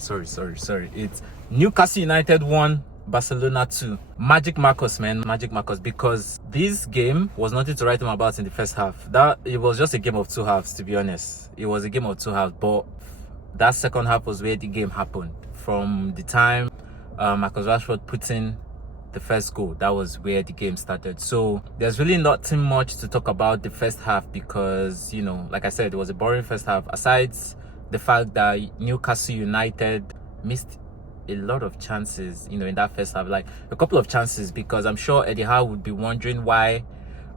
Sorry. It's Newcastle United 1, Barcelona 2. Magic Marcus, man. Magic Marcus. Because this game was nothing to write home about in the first half. It was just a game of two halves, to be honest. It was a game of two halves. But that second half was where the game happened. From the time Marcus Rashford put in the first goal, that was where the game started. So there's really nothing much to talk about the first half because, like I said, it was a boring first half. Aside the fact that Newcastle United missed a lot of chances, in that first half, like a couple of chances, because I'm sure Eddie Howe would be wondering why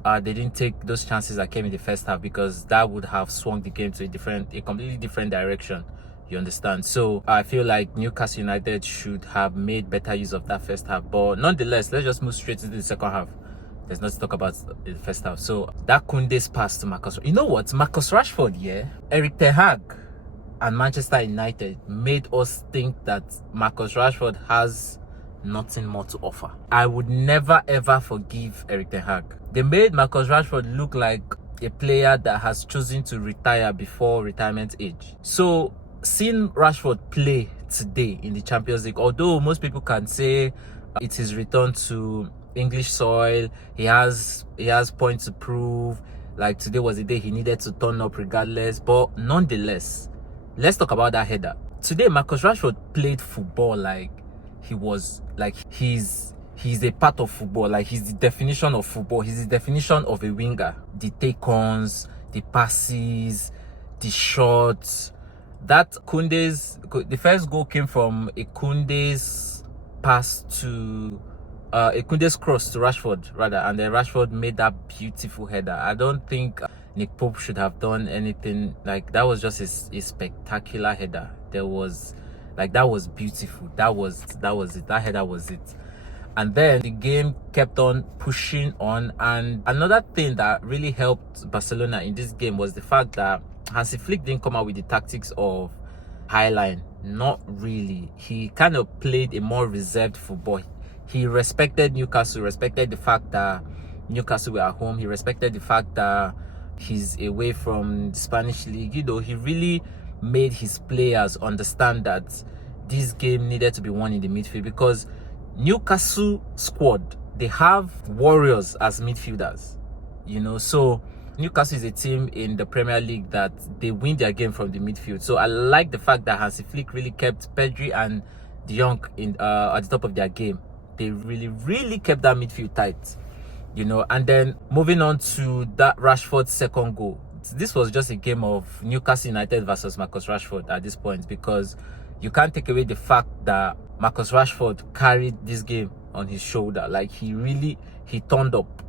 they didn't take those chances that came in the first half, because that would have swung the game to a completely different direction. You understand? So I feel like Newcastle United should have made better use of that first half. But nonetheless, let's just move straight into the second half. There's nothing to talk about in the first half. So that Koundé's pass to Marcus. You know what? Marcus Rashford, Eric Ten Hag and Manchester United made us think that Marcus Rashford has nothing more to offer. I would never ever forgive Eric Ten Hag. They made Marcus Rashford look like a player that has chosen to retire before retirement age. So seeing Rashford play today in the Champions League, although most people can say it's his return to English soil, he has points to prove, like today was the day he needed to turn up regardless, but nonetheless, let's talk about that header. Today Marcus Rashford played football like he's a part of football, like he's the definition of football, he's the definition of a winger. The take-ons, the passes, the shots. That the first goal came from a Koundé's pass to a Koundé's cross to Rashford rather, and then Rashford made that beautiful header. I don't think Nick Pope should have done anything like that. Was just a spectacular header. That was beautiful. That was it. That header was it. And then the game kept on pushing on. And another thing that really helped Barcelona in this game was the fact that Hansi Flick didn't come out with the tactics of high line. Not really. He kind of played a more reserved football. He respected Newcastle, respected the fact that Newcastle were at home. He respected the fact that he's away from the Spanish league. He really made his players understand that this game needed to be won in the midfield, because Newcastle squad, they have warriors as midfielders, so Newcastle is a team in the Premier League that they win their game from the midfield. So I like the fact that Hansi Flick really kept Pedri and De Jong at the top of their game. They really kept that midfield tight, and then moving on to that Rashford second goal. This was just a game of Newcastle United versus Marcus Rashford at this point, because you can't take away the fact that Marcus Rashford carried this game on his shoulder. Like he turned up.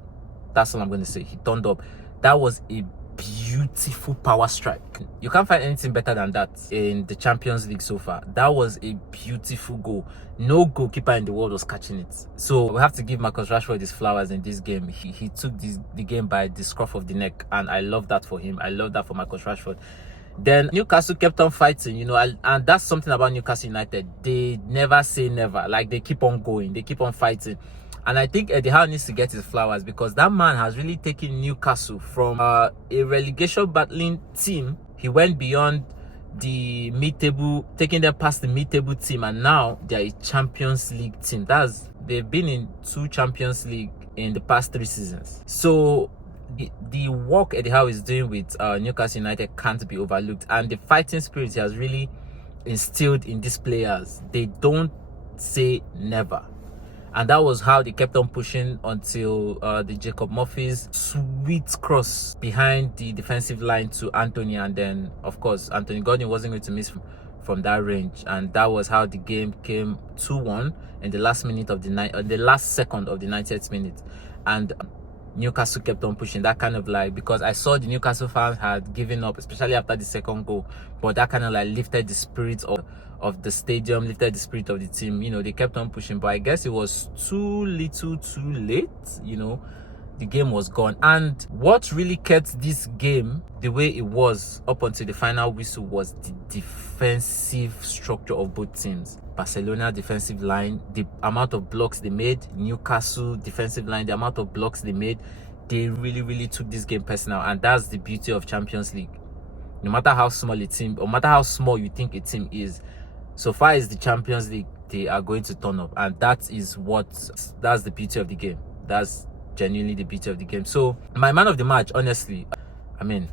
That's all I'm going to say. He turned up. That was a beautiful power strike. You can't find anything better than that in the Champions League so far. That was a beautiful goal. No goalkeeper in the world was catching it. So we have to give Marcus Rashford his flowers in this game. He took the game by the scruff of the neck, and I love that for him. I love that for Marcus Rashford. Then Newcastle kept on fighting, and that's something about Newcastle United. They never say never. Like, they keep on going. They keep on fighting. And I think Eddie Howe needs to get his flowers, because that man has really taken Newcastle from a relegation battling team. He went beyond the mid-table, taking them past the mid-table team, and now they're a Champions League team. They've been in 2 Champions League in the past 3 seasons. So the work Eddie Howe is doing with Newcastle United can't be overlooked, and the fighting spirit he has really instilled in these players. They don't say never. And that was how they kept on pushing until the Jacob Murphy's sweet cross behind the defensive line to Anthony. And then, of course, Anthony Gordon wasn't going to miss from that range. And that was how the game came 2-1 in the last second of the 90th minute. And Newcastle kept on pushing. That kind of because I saw the Newcastle fans had given up, especially after the second goal. But that kind of lifted the spirit of the stadium, lifted the spirit of the team. They kept on pushing, but I guess it was too little too late. The game was gone. And what really kept this game the way it was up until the final whistle was the defensive structure of both teams. Barcelona defensive line, the amount of blocks they made. Newcastle defensive line, the amount of blocks they made. They really took this game personal, and that's the beauty of Champions League. No matter how small a team, or matter how small you think a team is, So far as the Champions League, they are going to turn up, and that's the beauty of the game. That's genuinely the beauty of the game. So my man of the match, honestly, I mean,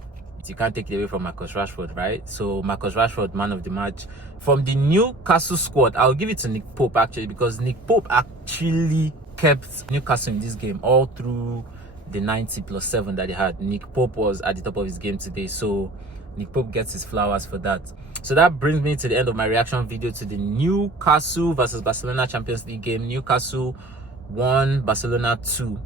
you can't take it away from Marcus Rashford, right? So Marcus Rashford, man of the match. From the Newcastle squad, I'll give it to Nick Pope, actually, because Nick Pope actually kept Newcastle in this game all through the 90+7 that they had. Nick Pope was at the top of his game today, so Nick Pope gets his flowers for that. So that brings me to the end of my reaction video to the Newcastle versus Barcelona Champions League game. Newcastle 1, Barcelona 2.